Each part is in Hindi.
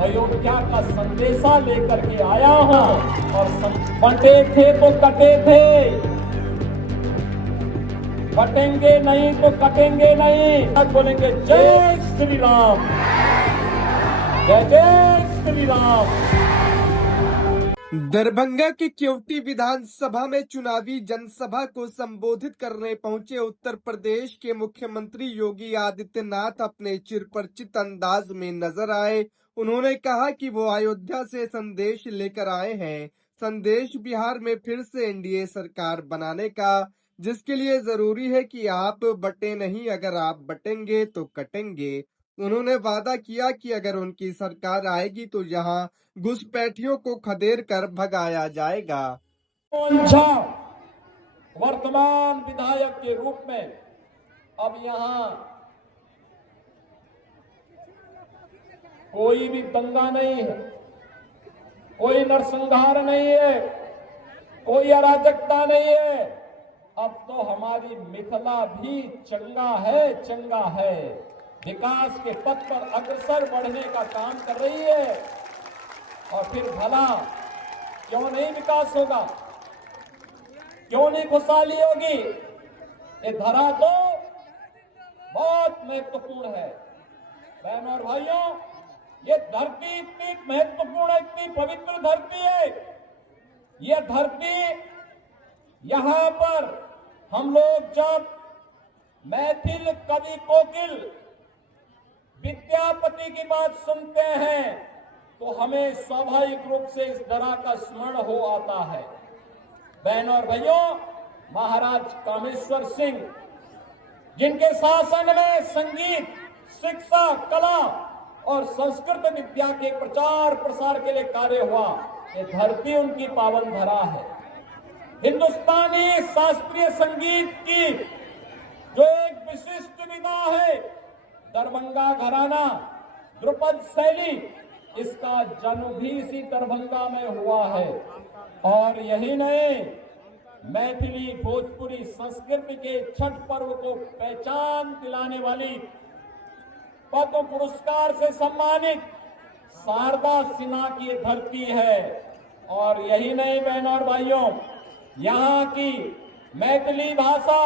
अयोध्या का संदेशा लेकर के आया हूं और बंटे थे तो कटे थे, बटेंगे नहीं तो कटेंगे नहीं। आज बोलेंगे जय श्री राम, जय जय श्री राम। दरभंगा की केवटी विधानसभा में चुनावी जनसभा को संबोधित करने पहुंचे उत्तर प्रदेश के मुख्यमंत्री योगी आदित्यनाथ अपने चिरपरिचित अंदाज में नजर आए। उन्होंने कहा कि वो अयोध्या से संदेश लेकर आए हैं, संदेश बिहार में फिर से एनडीए सरकार बनाने का, जिसके लिए जरूरी है कि आप बटे नहीं, अगर आप बटेंगे तो कटेंगे। उन्होंने वादा किया कि अगर उनकी सरकार आएगी तो यहाँ घुसपैठियों को खदेड़ कर भगाया जाएगा। वर्तमान विधायक के रूप में अब यहाँ कोई भी दंगा नहीं है, कोई नरसंहार नहीं है, कोई अराजकता नहीं है। अब तो हमारी मिथिला भी चंगा है, विकास के पथ पर अग्रसर बढ़ने का काम कर रही है। और फिर भला क्यों नहीं विकास होगा, क्यों नहीं खुशहाली होगी? ये धरा तो बहुत महत्वपूर्ण है। बहनों और भाइयों, ये धरती इतनी महत्वपूर्ण, इतनी पवित्र धरती है। ये धरती, यहां पर हम लोग जब मैथिल कवि कोकिल विद्यापति की बात सुनते हैं तो हमें स्वाभाविक रूप से इस धरा का स्मरण हो आता है। बहनों और भाइयों, महाराज कामेश्वर सिंह, जिनके शासन में संगीत, शिक्षा, कला और संस्कृत विद्या के प्रचार प्रसार के लिए कार्य हुआ, ये धरती उनकी पावन धरा है। हिंदुस्तानी शास्त्रीय संगीत की जो एक विशिष्ट विधा है, दरभंगा घराना, ध्रुपद शैली, इसका जन्म भी इसी दरभंगा में हुआ है। और यही नहीं, मैथिली भोजपुरी संस्कृति के छठ पर्व को पहचान दिलाने वाली, पद्म पुरस्कार से सम्मानित शारदा सिन्हा की धरती है। और यही नहीं बहनों और भाइयों, यहाँ की मैथिली भाषा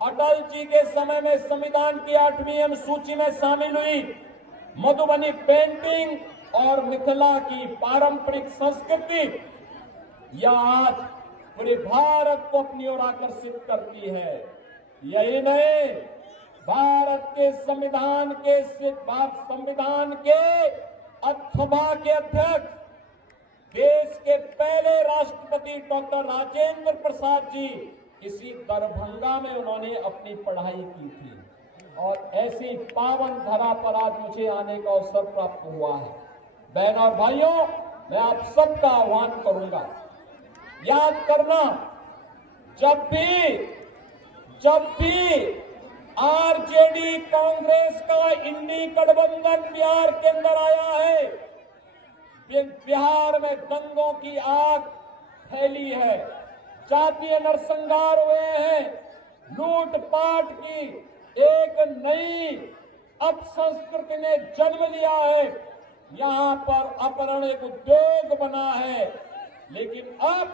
अटल जी के समय में संविधान की 8वीं अनुसूची में शामिल हुई। मधुबनी पेंटिंग और मिथिला की पारंपरिक संस्कृति यह आज पूरे भारत को अपनी ओर आकर्षित करती है। यही नहीं, भारत के संविधान के सभा के अध्यक्ष, देश के पहले राष्ट्रपति डॉक्टर राजेंद्र प्रसाद जी इसी दरभंगा में उन्होंने अपनी पढ़ाई की थी। और ऐसी पावन धरा पर आज मुझे आने का अवसर प्राप्त हुआ है। बहनों और भाइयों, मैं आप सबका आह्वान करूंगा, याद करना, जब भी आरजेडी कांग्रेस का इंडी गठबंधन बिहार के अंदर आया है, बिहार में दंगों की आग फैली है, जातीय नरसंहार हुए हैं, लूटपाट की एक नई अपसंस्कृति ने जन्म लिया है। यहाँ पर अपहरण एक उद्योग बना है। लेकिन अब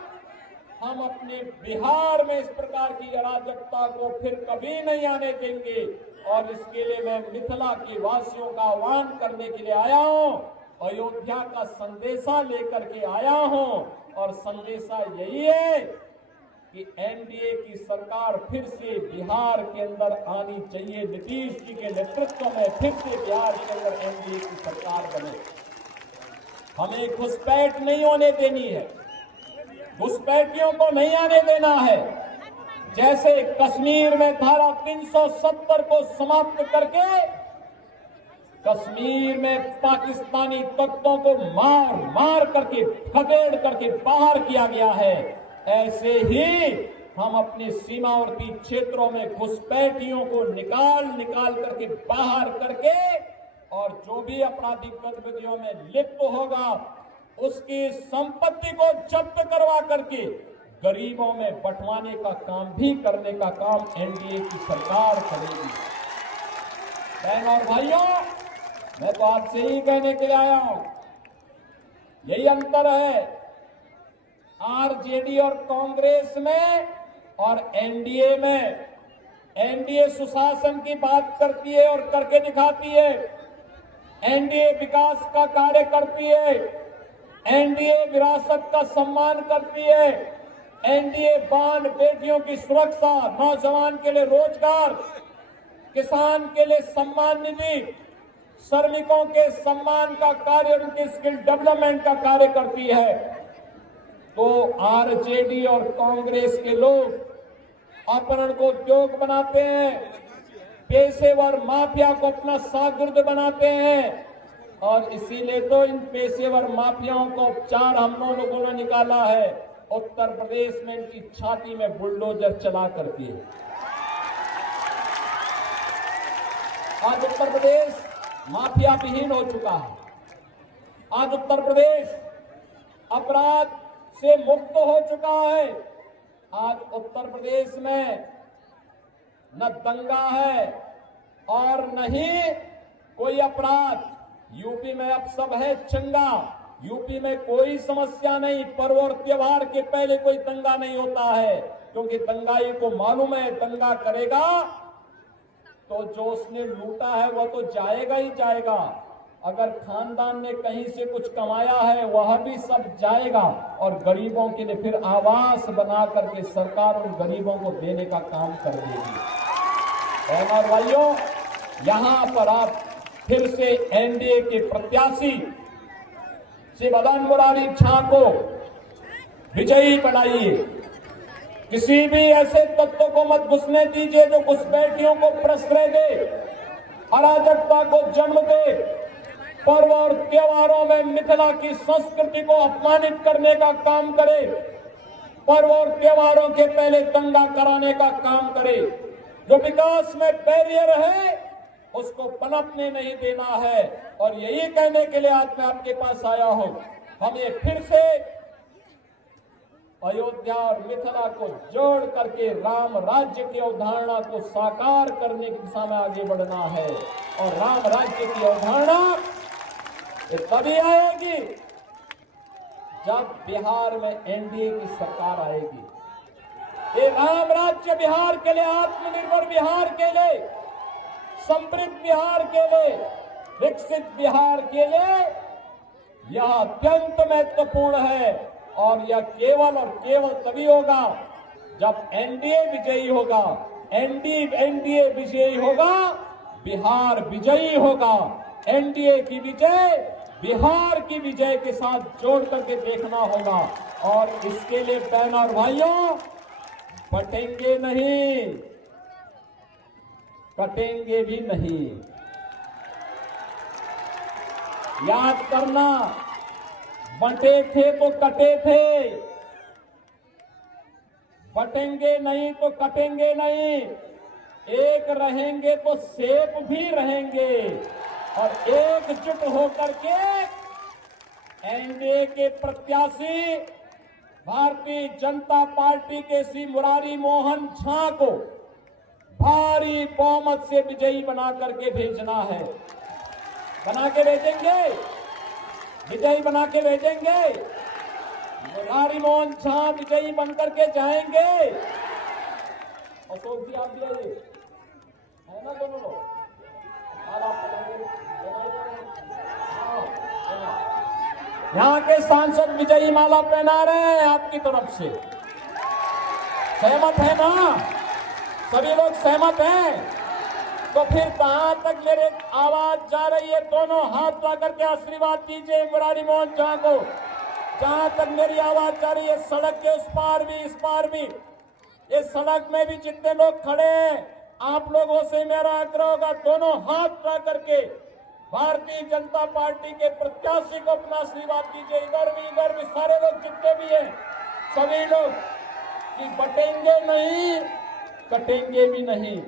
हम अपने बिहार में इस प्रकार की अराजकता को फिर कभी नहीं आने देंगे। और इसके लिए मैं मिथिला की वासियों का आह्वान करने के लिए आया हूँ, अयोध्या का संदेशा लेकर के आया हूँ। और संदेशा यही है कि एनडीए की सरकार फिर से बिहार के अंदर आनी चाहिए। नीतीश जी के नेतृत्व में फिर से बिहार के अंदर एनडीए की सरकार बने। हमें घुसपैठ नहीं होने देनी है, घुसपैठियों को नहीं आने देना है। जैसे कश्मीर में धारा 370 को समाप्त करके कश्मीर में पाकिस्तानी तत्वों को मार करके, खदेड़ करके बाहर किया गया है, ऐसे ही हम अपने सीमावर्ती क्षेत्रों में घुसपैठियों को निकाल करके बाहर करके, और जो भी आपराधिक गतिविधियों में लिप्त होगा उसकी संपत्ति को जब्त करवा करके गरीबों में बंटवाने का काम भी करने का काम एनडीए की सरकार करेगी। बहनों और भाइयों, मैं तो आपसे ही कहने के लिए आया हूं, यही अंतर है आरजेडी और कांग्रेस में और एनडीए में। एनडीए सुशासन की बात करती है और करके दिखाती है। एनडीए विकास का कार्य करती है। एनडीए विरासत का सम्मान करती है। एनडीए बाल बेटियों की सुरक्षा, नौजवान के लिए रोजगार, किसान के लिए सम्मान निधि, श्रमिकों के सम्मान का कार्य, उनके स्किल डेवलपमेंट का कार्य करती है। तो आरजेडी और कांग्रेस के लोग अपहरण को उद्योग बनाते हैं, पेशेवर माफिया को अपना शागिर्द बनाते हैं, और इसीलिए तो इन पेशेवर माफियाओं को उपचार हम लोगों ने निकाला है। उत्तर प्रदेश में इनकी छाती में बुलडोजर चला करती है। आज उत्तर प्रदेश माफिया विहीन हो चुका है। आज उत्तर प्रदेश अपराध से मुक्त हो चुका है। आज उत्तर प्रदेश में न दंगा है और न ही कोई अपराध। यूपी में अब सब है चंगा। यूपी में कोई समस्या नहीं। पर्व और त्योहार के पहले कोई दंगा नहीं होता है, क्योंकि दंगाई को मालूम है दंगा करेगा तो जो उसने लूटा है वह तो जाएगा ही जाएगा। अगर खानदान ने कहीं से कुछ कमाया है वह भी सब जाएगा, और गरीबों के लिए फिर आवास बना करके सरकार उन गरीबों को देने का काम कर देगी। और भाइयों, यहां पर आप फिर से एनडीए के प्रत्याशी श्री मदन मुरारी झा को विजयी बनाइए। किसी भी ऐसे तत्व को मत घुसने दीजिए जो घुसपैठियों को प्रश्रय दे, अराजकता को जन्म दे, पर्व और त्योहारों में मिथिला की संस्कृति को अपमानित करने का काम करे, पर्व और त्योहारों के पहले दंगा कराने का काम करे। जो विकास में बैरियर है उसको पनपने नहीं देना है। और यही कहने के लिए आज मैं आपके पास आया हूं। हमें फिर से अयोध्या और मिथिला को जोड़ करके राम राज्य की अवधारणा को साकार करने की दिशा में आगे बढ़ना है। और राम राज्य की अवधारणा ये तभी आएगी जब बिहार में एनडीए की सरकार आएगी। ये राम राज्य बिहार के लिए, आत्मनिर्भर बिहार के लिए, समृद्ध बिहार के लिए, विकसित बिहार के लिए यह अत्यंत महत्वपूर्ण है। और यह केवल और केवल तभी होगा जब एनडीए विजयी होगा। एनडीए विजयी होगा, बिहार विजयी होगा। एनडीए की विजय बिहार की विजय के साथ जोड़ करके देखना होगा। और इसके लिए बहन और भाइयों, बटेंगे नहीं, कटेंगे भी नहीं। याद करना, बंटे थे तो कटे थे, बटेंगे नहीं तो कटेंगे नहीं। एक रहेंगे तो सेफ भी रहेंगे। और एकजुट होकर के एनडीए के प्रत्याशी भारतीय जनता पार्टी के श्री मुरारी मोहन झा को भारी बहुमत से विजयी बना करके भेजना है। बना के भेजेंगे, विजयी बना के भेजेंगे। मुरारी मोहन झा विजयी बनकर के जाएंगे। अशोक जी आप भी आइए, है ना दोनों लोग? यहाँ के सांसद विजयी माला पहना रहे हैं आपकी तरफ से। सहमत है ना? सभी लोग सहमत हैं? तो फिर कहां तक मेरे आवाज जा रही है? दोनों हाथ ला करके आशीर्वाद दीजिए मुरारी मोहन झा को। जहां तक मेरी आवाज जा रही है, सड़क के उस पार भी इस पार भी, इस सड़क में भी जितने लोग खड़े हैं, आप लोगों से मेरा आग्रह होगा, दोनों हाथ ला करके भारतीय जनता पार्टी के प्रत्याशी को अपना आशीर्वाद दीजिए। इधर भी सारे लोग जितने भी हैं, सभी लोग, कि बटेंगे नहीं, कटेंगे भी नहीं।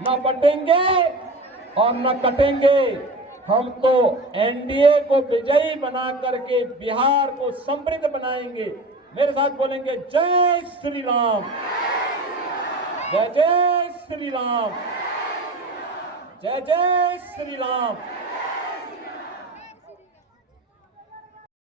न बटेंगे और न कटेंगे। हम तो एनडीए को विजयी बना करके बिहार को समृद्ध बनाएंगे। मेरे साथ बोलेंगे, जय श्री राम, जय जय श्री राम, जय जय श्री राम।